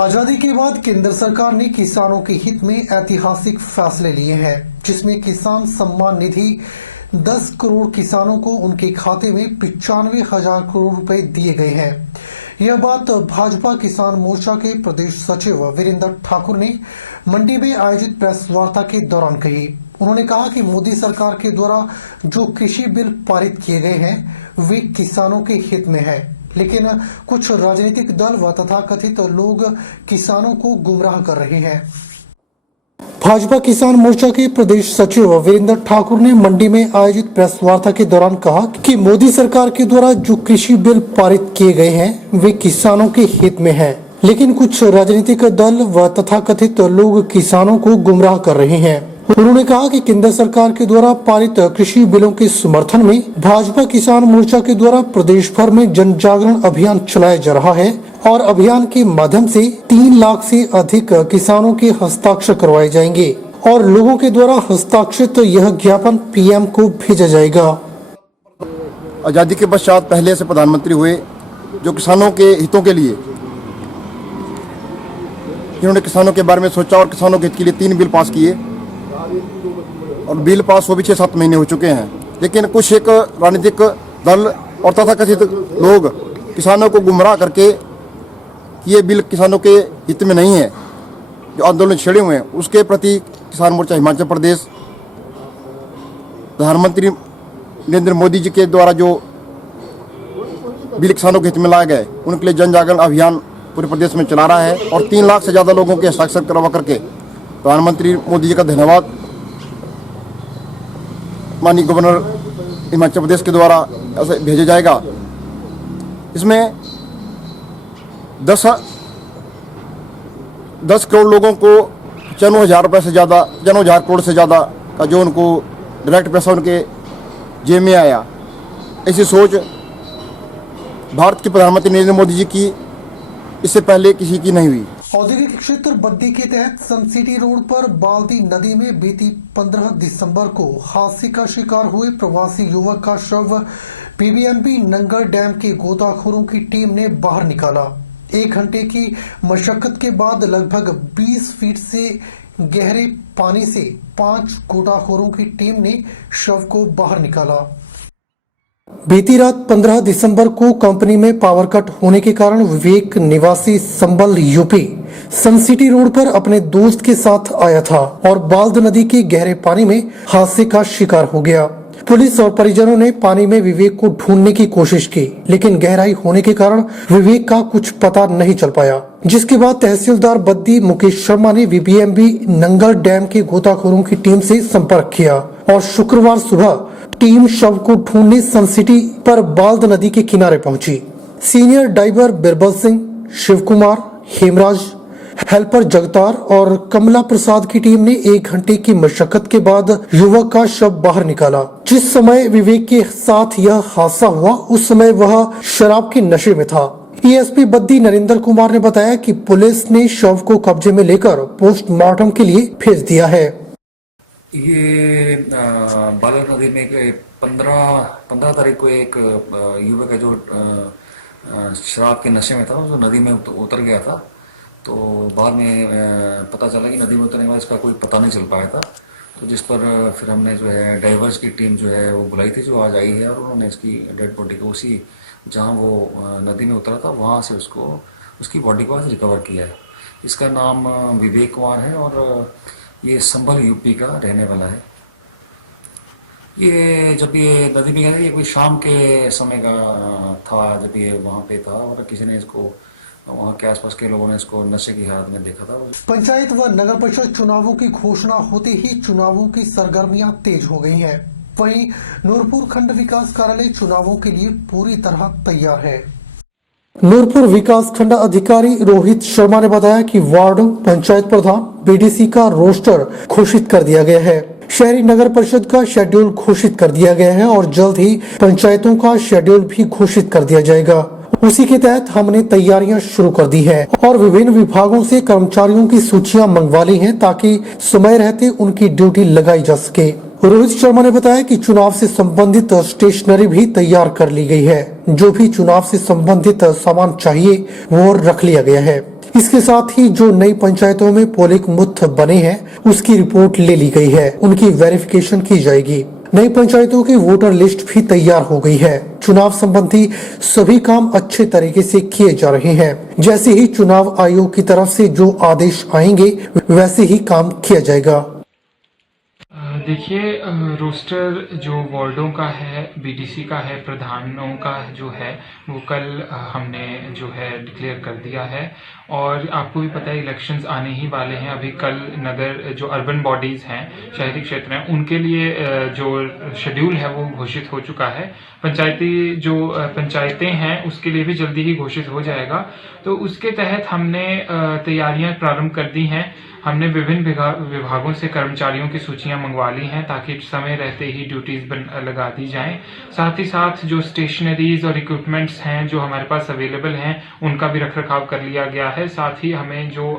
आजादी के बाद केंद्र सरकार ने किसानों के हित में ऐतिहासिक फैसले लिए हैं, जिसमें किसान सम्मान निधि 10 करोड़ किसानों को उनके खाते में 95,000 करोड़ रुपए दिए गए हैं। यह बात भाजपा किसान मोर्चा के प्रदेश सचिव वीरेंद्र ठाकुर ने मंडी में आयोजित प्रेस वार्ता के दौरान कही। उन्होंने कहा कि मोदी सरकार के द्वारा जो कृषि बिल पारित किए गए हैं वे किसानों के हित में है, लेकिन कुछ राजनीतिक दल व तथाकथित लोग किसानों को गुमराह कर रहे हैं। भाजपा किसान मोर्चा के प्रदेश सचिव वीरेंद्र ठाकुर ने मंडी में आयोजित प्रेस वार्ता के दौरान कहा कि मोदी सरकार के द्वारा जो कृषि बिल पारित किए गए हैं वे किसानों के हित में है, लेकिन कुछ राजनीतिक दल व तथाकथित लोग किसानों को गुमराह कर रहे हैं। उन्होंने कहा कि केंद्र सरकार के द्वारा पारित कृषि बिलों के समर्थन में भाजपा किसान मोर्चा के द्वारा प्रदेश भर में जन जागरण अभियान चलाया जा रहा है और अभियान के माध्यम से 3 लाख से अधिक किसानों के हस्ताक्षर करवाए जाएंगे और लोगों के द्वारा हस्ताक्षरित यह ज्ञापन पीएम को भेजा जाएगा। आजादी के पश्चात पहले से प्रधानमंत्री हुए जो किसानों के हितों के लिए जिन्होंने किसानों के बारे में सोचा और किसानों के हित के लिए 3 बिल पास किए और बिल पास हो भी 6-7 महीने हो चुके हैं, लेकिन कुछ एक राजनीतिक दल और तथाकथित लोग किसानों को गुमराह करके ये बिल किसानों के हित में नहीं है, जो आंदोलन छेड़े हुए हैं उसके प्रति किसान मोर्चा हिमाचल प्रदेश प्रधानमंत्री नरेंद्र मोदी जी के द्वारा जो बिल किसानों के हित में लाए गए उनके लिए जन जागरण अभियान पूरे प्रदेश में चला रहा है और 3 लाख से ज़्यादा लोगों के हस्ताक्षर करवा करके प्रधानमंत्री मोदी जी का धन्यवाद माननीय गवर्नर हिमाचल प्रदेश के द्वारा ऐसे भेजा जाएगा। इसमें 10 करोड़ लोगों को 95,000 रुपये से ज़्यादा 95,000 करोड़ से ज़्यादा का जो उनको डायरेक्ट पैसा उनके जेब में आया। ऐसी सोच भारत के प्रधानमंत्री नरेंद्र मोदी जी की इससे पहले किसी की नहीं हुई। औद्योगिक क्षेत्र बद्दी के तहत सन सिटी रोड पर बाल्दी नदी में बीती 15 दिसंबर को हादसे का शिकार हुए प्रवासी युवक का शव पीबीएमबी नंगल डैम के गोताखोरों की टीम ने बाहर निकाला। 1 घंटे की मशक्कत के बाद लगभग 20 फीट से गहरे पानी से 5 गोताखोरों की टीम ने शव को बाहर निकाला। बीती रात 15 दिसंबर को कंपनी में पावर कट होने के कारण विवेक निवासी संबल यूपी सन सिटी रोड पर अपने दोस्त के साथ आया था और बाल्द नदी के गहरे पानी में हादसे का शिकार हो गया। पुलिस और परिजनों ने पानी में विवेक को ढूंढने की कोशिश की, लेकिन गहराई होने के कारण विवेक का कुछ पता नहीं चल पाया, जिसके बाद तहसीलदार बद्दी मुकेश शर्मा ने वीबीएमबी नंगल डैम के गोताखोरों की टीम से संपर्क किया और शुक्रवार सुबह टीम शव को ढूंढने सन सिटी पर बाल्द नदी के किनारे पहुंची। Senior diver Birbal Singh, Shiv Kumar, Hemraj, helper Jagtar और कमला प्रसाद की टीम ने 1 घंटे की मशक्कत के बाद युवक का शव बाहर निकाला। जिस समय विवेक के साथ यह हादसा हुआ उस समय वह शराब के नशे में था। एएसपी बद्दी नरेंद्र कुमार ने बताया कि पुलिस ने शव को कब्जे में लेकर पोस्टमार्टम के लिए भेज दिया है। ये बालक नदी में 15 तारीख को एक युवक है जो शराब के नशे में था, जो नदी में उतर गया था। तो बाद में पता चला कि नदी में उतरने के बाद इसका कोई पता नहीं चल पाया था, तो जिस पर फिर हमने जो है डाइवर्स की टीम जो है वो बुलाई थी, जो आज आई है और उन्होंने इसकी डेड बॉडी को उसी जहाँ वो नदी में उतरा था वहाँ से उसकी बॉडी को आज रिकवर किया है। इसका नाम विवेक कुमार है और ये संभल यूपी का रहने वाला है। ये जब ये नदी में गया ये कोई शाम के समय का था जब ये वहाँ पे था और किसी ने इसको वहाँ के आसपास के लोगों ने इसको नशे की हालत में देखा था। पंचायत व नगर परिषद चुनावों की घोषणा होते ही चुनावों की सरगर्मियां तेज हो गई हैं। वहीं नूरपुर खंड विकास कार्यालय चुनावों के लिए पूरी तरह तैयार है। नूरपुर विकास खंड अधिकारी रोहित शर्मा ने बताया कि वार्ड पंचायत प्रधान बीडीसी का रोस्टर घोषित कर दिया गया है। शहरी नगर परिषद का शेड्यूल घोषित कर दिया गया है और जल्द ही पंचायतों का शेड्यूल भी घोषित कर दिया जाएगा। उसी के तहत हमने तैयारियां शुरू कर दी है और विभिन्न विभागों से कर्मचारियों की सूचियां मंगवा ली हैं ताकि समय रहते उनकी ड्यूटी लगाई जा सके। रोहित शर्मा ने बताया कि चुनाव से संबंधित स्टेशनरी भी तैयार कर ली गई है। जो भी चुनाव से संबंधित सामान चाहिए वो रख लिया गया है। इसके साथ ही जो नई पंचायतों में पोलिंग बूथ बने हैं उसकी रिपोर्ट ले ली गई है, उनकी वेरिफिकेशन की जाएगी। नई पंचायतों की वोटर लिस्ट भी तैयार हो गई है। चुनाव संबंधी सभी काम अच्छे तरीके से किए जा रहे हैं। जैसे ही चुनाव आयोग की तरफ से जो आदेश आएंगे वैसे ही काम किया जाएगा। देखिए, रोस्टर जो वार्डों का है, बीडीसी का है, प्रधानों का जो है वो कल हमने जो है डिक्लेयर कर दिया है। और आपको भी पता है इलेक्शंस आने ही वाले हैं। अभी कल नगर जो अर्बन बॉडीज़ हैं, शहरी क्षेत्र हैं, उनके लिए जो शेड्यूल है वो घोषित हो चुका है। पंचायती जो पंचायतें हैं उसके लिए भी जल्दी ही घोषित हो जाएगा। तो उसके तहत हमने तैयारियां प्रारंभ कर दी हैं। हमने विभिन्न विभागों से कर्मचारियों की सूचियां मंगवा ली हैं ताकि समय रहते ही ड्यूटीज लगा दी जाएं। साथ ही साथ जो स्टेशनरीज और इक्विपमेंट्स हैं जो हमारे पास अवेलेबल हैं उनका भी रखरखाव कर लिया गया है। साथ ही हमें जो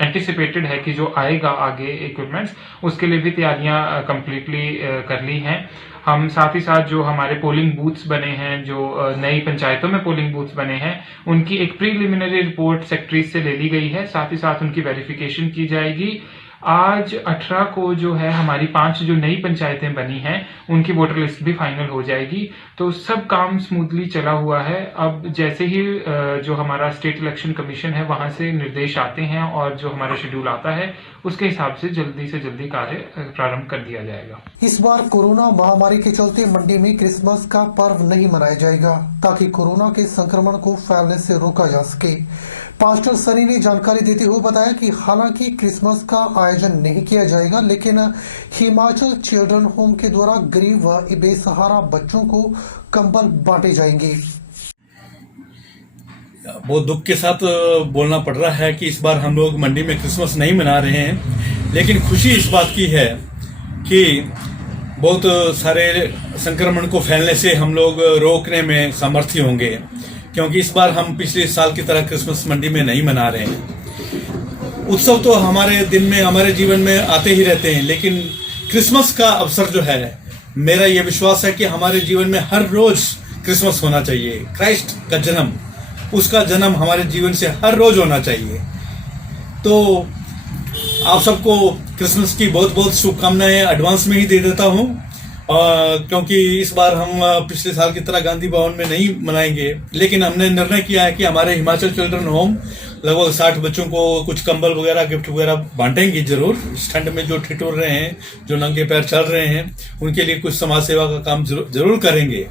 एंटिसिपेटेड है कि जो आएगा आगे इक्विपमेंट्स, उसके लिए भी तैयारियां कंप्लीटली कर ली हैं। हम साथ ही साथ जो हमारे पोलिंग बूथ्स बने हैं, जो नई पंचायतों में पोलिंग बूथ्स बने हैं, उनकी एक प्रीलिमिनरी रिपोर्ट सेक्रेटरीज से ले ली गई है। साथ ही साथ उनकी वेरिफिकेशन की जाएगी। आज 18 को जो है हमारी 5 जो नई पंचायतें बनी हैं उनकी वोटर लिस्ट भी फाइनल हो जाएगी। तो सब काम स्मूथली चला हुआ है। अब जैसे ही जो हमारा स्टेट इलेक्शन कमीशन है वहां से निर्देश आते हैं और जो हमारा शेड्यूल आता है उसके हिसाब से जल्दी कार्य प्रारंभ कर दिया जाएगा। इस बार कोरोना महामारी के चलते मंडी में क्रिसमस का पर्व नहीं मनाया जाएगा ताकि कोरोना के संक्रमण को फैलने से रोका जा सके। पास्टर सनी ने जानकारी देते हुए बताया कि हालांकि क्रिसमस का आयोजन नहीं किया जाएगा, लेकिन हिमाचल चिल्ड्रन होम के द्वारा गरीब व बेसहारा बच्चों को कंबल बांटे जाएंगे। बहुत दुख के साथ बोलना पड़ रहा है कि इस बार हम लोग मंडी में क्रिसमस नहीं मना रहे हैं, लेकिन खुशी इस बात की है कि बहुत सारे संक्रमण को फैलने से हम लोग रोकने में सामर्थ्य होंगे, क्योंकि इस बार हम पिछले साल की तरह क्रिसमस मंडी में नहीं मना रहे हैं। उत्सव तो हमारे दिन में, हमारे जीवन में आते ही रहते हैं, लेकिन क्रिसमस का अवसर जो है, मेरा यह विश्वास है कि हमारे जीवन में हर रोज क्रिसमस होना चाहिए। क्राइस्ट का जन्म, उसका जन्म हमारे जीवन से हर रोज होना चाहिए। तो आप सबको क्रिसमस की बहुत बहुत शुभकामनाएं एडवांस में ही दे देता हूं, क्योंकि इस बार हम पिछले साल की तरह गांधी भवन में नहीं मनाएंगे, लेकिन हमने निर्णय किया है कि हमारे हिमाचल चिल्ड्रन होम लगभग 60 बच्चों को कुछ कंबल वगैरह, गिफ्ट वगैरह बांटेंगे जरूर। इस ठंड में जो ठिठुर रहे हैं, जो नंगे पैर चल रहे हैं, उनके लिए कुछ समाज सेवा का काम जरूर करेंगे।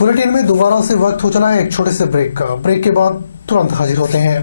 बुलेटिन में दोबारा से वक्त हो चला है एक छोटे से ब्रेक का। ब्रेक के बाद तुरंत हाजिर होते हैं।